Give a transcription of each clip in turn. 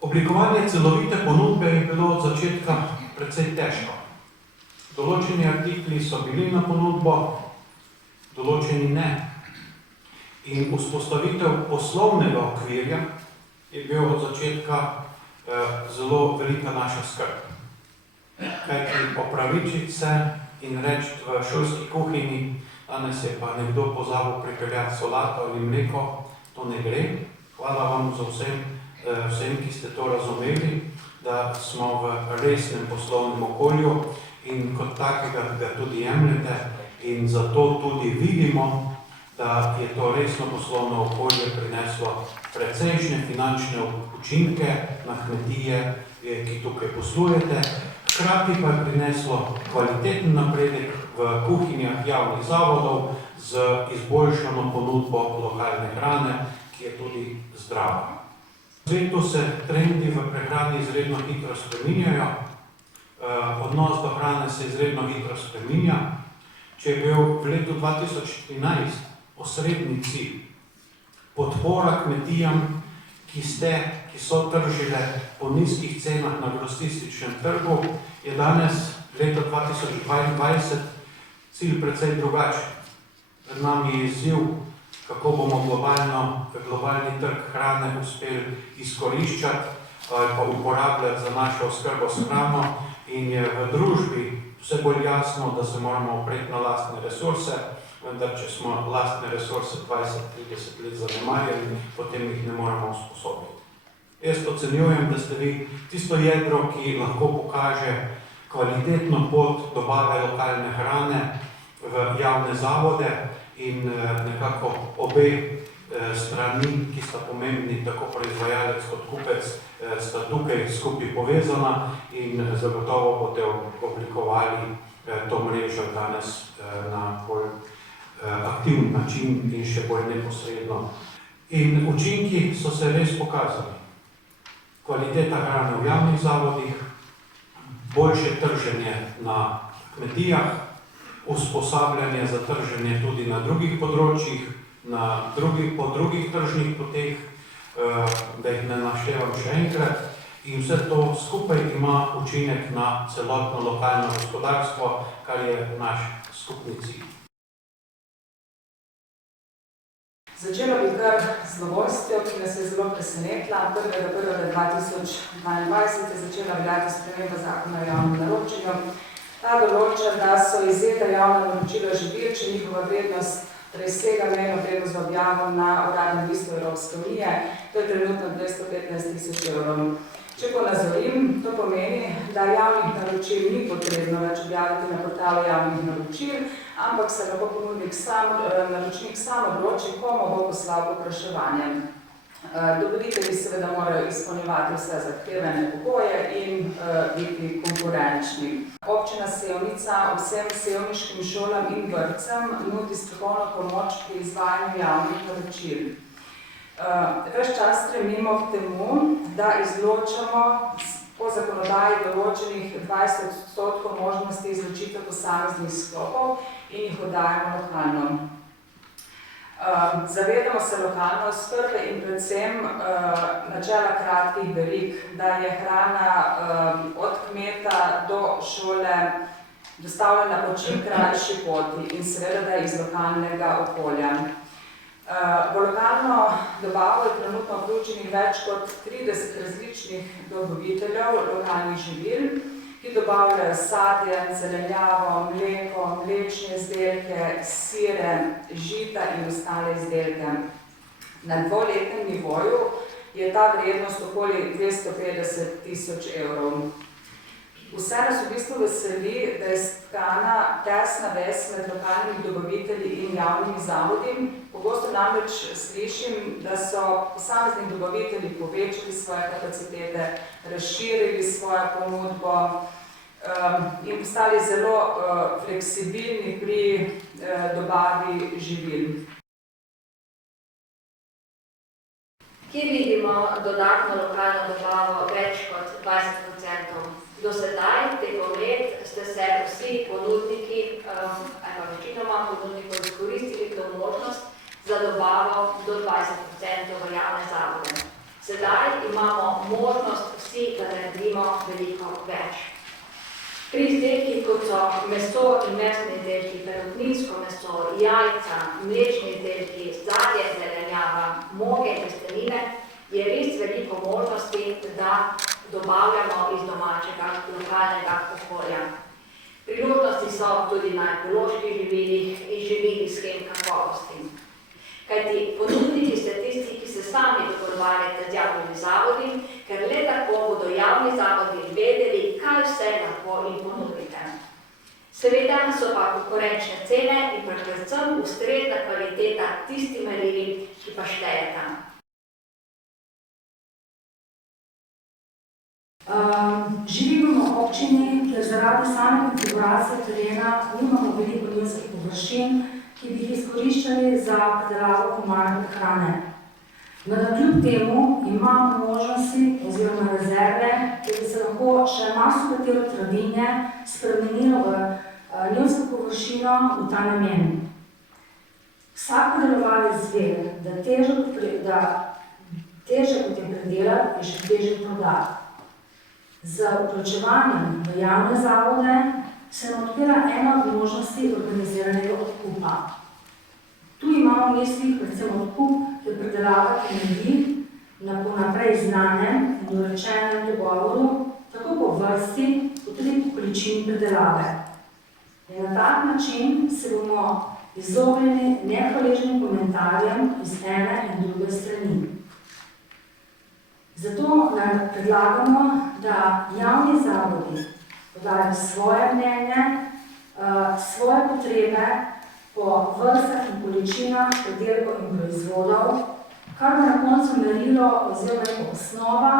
Oblikovanje celovite ponudbe je bilo od začetka precej težko. Določeni artikli so bili na ponudbo, določeni ne. In vzpostavitev poslovnega okvirja je bil od začetka zelo velika naša skrb. Kajti opravičiti se in reči v šolski kuhinji, danes je pa nekdo pozabil pripeljati solato ali mleko, to ne gre. Hvala vam za vsem, ki ste to razumeli, da smo v resnem poslovnem okolju in kot takega ga tudi jemljete in zato tudi vidimo, da je to resno poslovno okolje prineslo precejšnje finančne učinke na kmetije, ki tukaj poslujete. Hkrati pa je prineslo kvaliteten napredek v kuhinjah javnih zavodov z izboljšano ponudbo lokalne hrane, ki je tudi zdrava. V svetu se trendi v prehrani izredno hitro spreminjajo, odnos do hrane se izredno hitro spreminja. Če je bil v letu 2013 osrednji cilj podpora kmetijam, ki so tržile po nizkih cenah na grossističnem trgu, je danes, leta 2022, cilj precej drugačen. Pred nami je izziv, kako bomo globalni trg hrane uspeli izkoriščati ali pa uporabljati za našo oskrbo s hrano in je v družbi vse bolj jasno, da se moramo opreti na lastne resurse, vendar če smo lastne resurse 20-30 let zanemarjali, potem jih ne moramo usposobiti. Jaz ocenjujem, da ste vi tisto jedro, ki lahko pokaže kvalitetno pot dobave lokalne hrane v javne zavode in nekako obe strani, ki sta pomembni, tako proizvajalec kot kupec, sta tukaj skupaj povezana in zagotovo boste oblikovali to mrežo danes na bolj aktivni način in še bolj neposredno. In učinki so se res pokazali. Kvaliteta hrane v javnih zavodih, boljše trženje na kmetijah, usposabljanje za trženje tudi na drugih področjih, po drugih tržnih poteh, da jih ne naštevam še enkrat. In vse to skupaj ima učinek na celotno lokalno gospodarstvo, kar je naš skupni cilj. Začela bi kar z novostjo, ki nas je zelo presenetila. 1.1.2022 je začela veljati sprememba zakona o javnem naročanju. Ta določa, da so izvzeta javna naročila živil, če njihova vrednost presega mejno vrednost v objavo na uradnem listu Evropske unije, to je trenutno 215 000 evrov. Če ponazorim, to pomeni, da javnih naročil ni potrebno več objaviti na portalu javnih naročil, ampak se lahko naročnik sam odloči, komu bo poslal povpraševanje. Dobavitelji seveda morajo izpolnjevati vse zahtevane pogoje in biti konkurenčni. Občina Sevnica vsem sevniškim šolam in vrtcem nudi strokovno pomoč pri izvajanju javnih naročil. Ves čas stremimo k temu, da izločamo po zakonodaji določenih 20% možnosti izločitev posameznih sklopov in jih oddajamo lokalno. Zavedamo se lokalnost prve in predvsem načela kratkih verig, da je hrana od kmeta do šole dostavljena po čim krajši poti in seveda da je iz lokalnega okolja. V lokalno dobavo je trenutno vključenih več kot 30 različnih dobaviteljev lokalnih živil, ki dobavljajo sadje, zelenjavo, mleko, mlečne izdelke, sire, žita in ostale izdelke. Na dvoletnem nivoju je ta vrednost okoli 250 000 evrov. Vse nas v bistvu veseli, da je stkana tesna vez med lokalnimi dobavitelji in javnimi zavodi. Pogosto namreč slišim, da so posamezni dobavitelji povečali svoje kapacitete, razširili svojo ponudbo in postali zelo fleksibilni pri dobavi živil. Kje vidimo dodatno lokalno dobavo več kot 20%? Do sedaj, tekom let, ste se vsi ponudniki, ali večinoma ponudnikov izkoristili to možnost za dobavo do 20% v javne zavode. Sedaj imamo možnost vsi, da naredimo veliko več. Pri izdelkih, kot so meso in mesni izdelki, perutninsko meso, jajca, mlečni izdelki, sadje, zelenjava, moke in testenine, je res veliko možnosti, da dobavljamo iz domačega, lokalnega okolja. Priložnosti so tudi na ekoloških živilih in živilih shem kakovosti. Kajti ponudniki ste tisti, ki se sami dogovarjate z javnimi zavodi, ker le tako bodo javni zavodi vedeli, kaj vse lahko jim ponudite. Seveda so pa konkurenčne cene in predvsem ustrezna kvaliteta tisti merili, ki pa štejeta. Živimo v občini, kjer zaradi same konfiguracije terena nimamo veliko nizkih površin, ki bi jih izkoriščali za predelavo humane prehrane. Vendar kljub temu imamo možnosti oziroma rezerve, ki bi se lahko še marsikatero travinje spremenilo v njivsko površino v ta namen. Vsak predelovalec ve, da težje kot je predelati, je še težje prodati. Z vključevanjem v javne zavode se nam odpira ena od možnosti organiziranega odkupa. Tu imamo v mislih predvsem odkup, ki predelava temelji na ponaprej znanem in dorečenem dogovoru, tako po vrsti, kot tudi po količini predelave. In na tak način se bomo izognili nehvaležnim komentarjem iz ene in druge strani. Zato predlagamo, da javni zavodi podajo svoje mnenje, svoje potrebe po vrstah in količinah predelkov in proizvodov, kar bo na koncu merilo oziroma osnova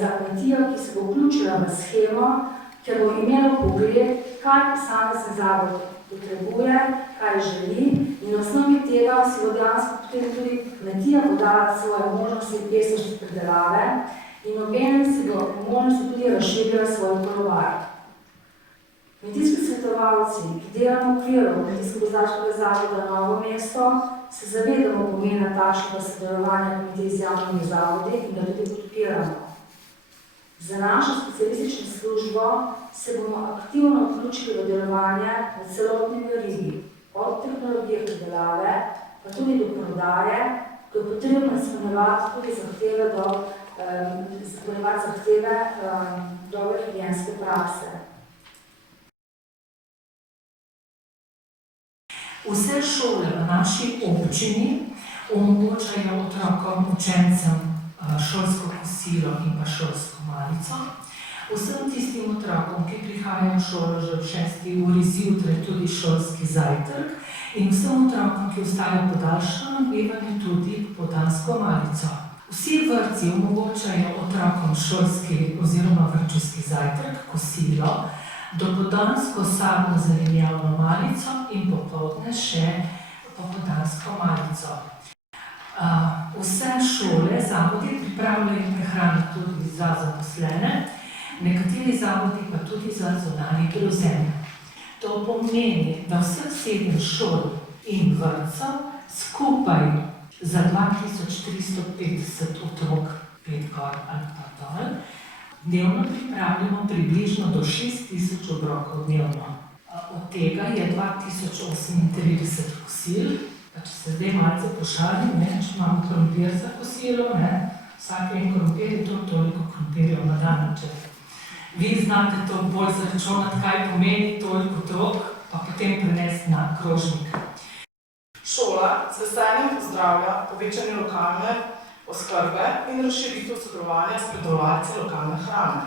za kmetijo, ki se bo vključila v shemo, ker bo imelo pogled, kaj posamezen zavod potrebuje, kaj želi in na osnovi tega si bo dejansko potem tudi kmetija podala svoje možnosti pestrosti predelave in obenem si bo možnosti tudi razširila svoj kolobar. Kmetijski svetovalci, ki delamo v okviru Kmetijsko-gozdarskega zavoda Novo mesto, se zavedamo pomena takšnega sodelovanja kmetij z javnimi zavodi in ga tudi podpiramo. Za našo specialistično službo se bomo aktivno vključili v delovanje na celotni verigi, od tehnologije predelave, pa tudi do prodaje, ko je potrebno izpolnjevati tudi zahteve dobre higienske prakse. Vse šole v naši občini omogočajo otrokom, učencem šolsko kosilo in pa šolsko malico. Vsem tistim otrokom, ki prihajajo v šolo že v 6. uri zjutraj, tudi šolski zajtrk in vsem otrokom, ki ostajajo podaljšano bivanje, tudi popoldansko malico. Vsi vrtci omogočajo otrokom šolski oziroma vrtčevski zajtrk, kosilo, dopoldansko sadno zelenjavno malico in popoldne še popoldansko malico. Vse šole, zavodi pripravljajo prehrano tudi za zaposlene, nekateri zavodi pa tudi za zunanje prevzeme. To pomeni, da vseh 7 šol in vrtcev skupaj za 2350 otrok, 5 gor ali pa dol, dnevno pripravljamo približno do 6000 obrokov dnevno. Od tega je 2038 kosil, pa če se zdaj malce pošalim, če imamo krompir za kosilo, vsak en krompir je to toliko krompirjev na dan. Če vi znate to bolj zaračunati, kaj pomeni toliko otrok, pa potem prenesti na krožnik. Šola z veseljem pozdravlja povečanje lokalne oskrbe in razširitev sodelovanja s predelovalci lokalne hrane.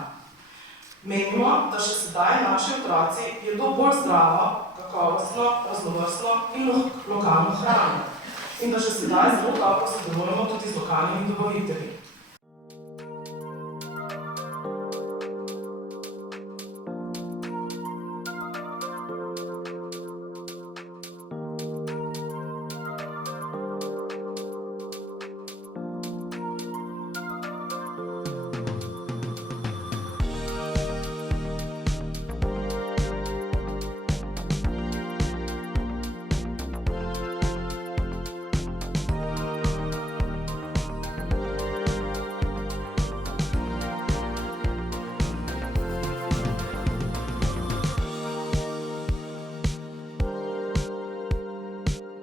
Menimo, da še sedaj naši otroci jedo bolj zdravo, kakovostno, raznovrstno in lokalno hrano in da še sedaj zelo dobro sodelujemo tudi z lokalnimi dobavitelji.